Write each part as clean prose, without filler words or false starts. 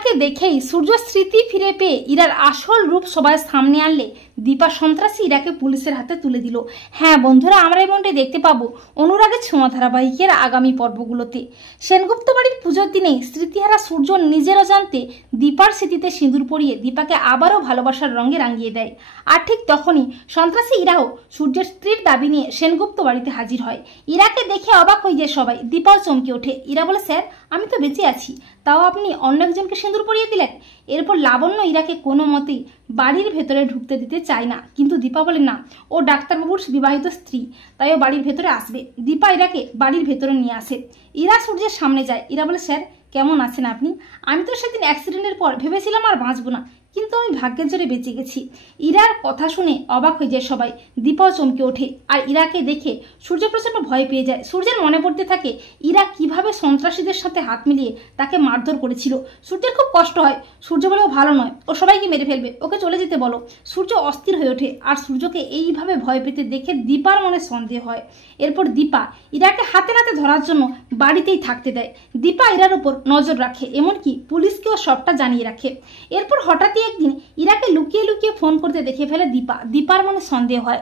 ইরাকে দেখেই সূর্য স্মৃতি ফিরে পেয়ে ইরার আসল রূপ সবাই সামনে আনলে দীপা সন্ত্রাসী ইরাকে পুলিশের হাতে তুলে দিল। হ্যাঁ বন্ধুরা, আমরা এমনটাই দেখতে পাবো অনুরাগের ছোঁয়া ধারাবাহিকের আগামী পর্বগুলোতে। সেনগুপ্ত বাড়ির পুজোর দিনে স্মৃতিহারা সূর্য নিজের অজান্তে দীপার স্মৃতিতে সিঁদুর পরিয়ে দীপাকে আবারও ভালোবাসার রঙে রাঙিয়ে দেয়। আর ঠিক তখনই সন্ত্রাসী ইরাও সূর্যের স্ত্রীর দাবি নিয়ে সেনগুপ্ত বাড়িতে হাজির হয়। ইরাকে দেখে অবাক হয়ে যায় সবাই, দীপাও চমকে ওঠে। ইরা বলে, স্যার আমি তো বেঁচে আছি, তাও আপনি অন্য একজনকে সিঁদুর পরিয়ে দিলেন। এরপর লাবণ্য ইরাকে কোনো মতেই বাড়ির ভেতরে ঢুকতে দিতে চায় না, কিন্তু দীপা বলে না, ও ডাক্তারবাবুর বিবাহিত স্ত্রী, তাই ও বাড়ির ভেতরে আসবে। দীপা ইরাকে বাড়ির ভেতরে নিয়ে আসে। ইরা সূর্যের সামনে যায়। ইরা বলে, স্যার কেমন আছেন আপনি? আমি তো সেদিন অ্যাক্সিডেন্টের পর ভেবেছিলাম আর বাঁচবো না, কিন্তু আমি ভাগ্যের জোরে বেঁচে গেছি। ইরার কথা শুনে অবাক হয়ে যায় সবাই, দীপাও চমকে ওঠে। আর ইরাকে দেখে সূর্য প্রচণ্ড ভয় পেয়ে যায়। সূর্যের মনে পড়তে থাকে ইরা কিভাবে সন্ত্রাসীদের সাথে হাত মিলিয়ে তাকে মারধর করেছিল। সূর্যের খুব কষ্ট হয়। সূর্য বলে, ও ভালো নয়, ও সবাইকে মেরে ফেলবে, ওকে চলে যেতে বলো। সূর্য অস্থির হয়ে ওঠে। আর সূর্যকে এইভাবে ভয় পেতে দেখে দীপার মনে সন্দেহ হয়। এরপর দীপা ইরাকে হাতে নাতে ধরার জন্য বাড়িতেই থাকতে দেয়। দীপা ইরার উপর নজর রাখে, এমনকি পুলিশকেও সবটা জানিয়ে রাখে। এরপর হঠাৎ একদিন ইরাকে লুকিয়ে লুকিয়ে ফোন করতে দেখে ফেলে দীপা। দীপার মনে সন্দেহ হয়।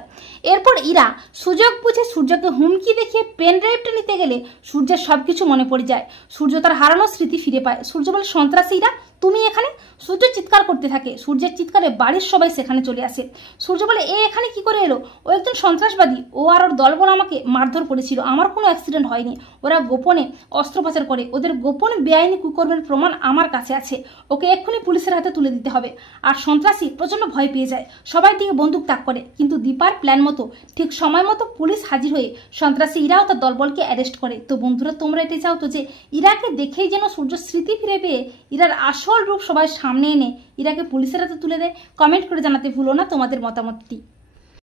এরপর ইরা সুযোগ বুঝে সূর্যকে হুমকি দেখিয়ে পেন ড্রাইভটা নিতে গেলে সূর্যের সবকিছু মনে পড়ে যায়। সূর্য তার হারানো স্মৃতি ফিরে পায়। সূর্য বলে, সন্ত্রাসী ইরা তুমি এখানে? সূর্য চিৎকার করতে থাকে। সূর্যের চিৎকারে বাড়ির সবাই সেখানে চলে আসে। সূর্য বলে, এ এখানে কি করে এলো? ও একজন সন্ত্রাসবাদী, ও আর ওর দলবল আমাকে মারধর করেছিল, আমার কোনো অ্যাক্সিডেন্ট হয়নি। ওরা গোপনে অস্ত্র পাচার করে, ওদের গোপনে বেআইনি কুকর্মের প্রমাণ আমার কাছে আছে, ওকে এক্ষুনি পুলিশের হাতে তুলে দিতে হবে। আর সন্ত্রাসী প্রচন্ড ভয় পেয়ে যায়, সবাই দিকে বন্দুক তাক করে। কিন্তু দীপার প্ল্যান মতো ঠিক সময় মতো পুলিশ হাজির হয়ে সন্ত্রাসী ইরাও তার দলবলকে অ্যারেস্ট করে। তো বন্ধুরা, তোমরা এটাই চাও তো যে ইরাকে দেখেই যেন সূর্য স্মৃতি ফিরে পেয়ে ইরার আসল রূপ সবাই সামনে এনে ইরাকে পুলিশের হাতে তুলে দেয়? কমেন্ট করে জানাতে ভুলো না তোমাদের মতামতটি।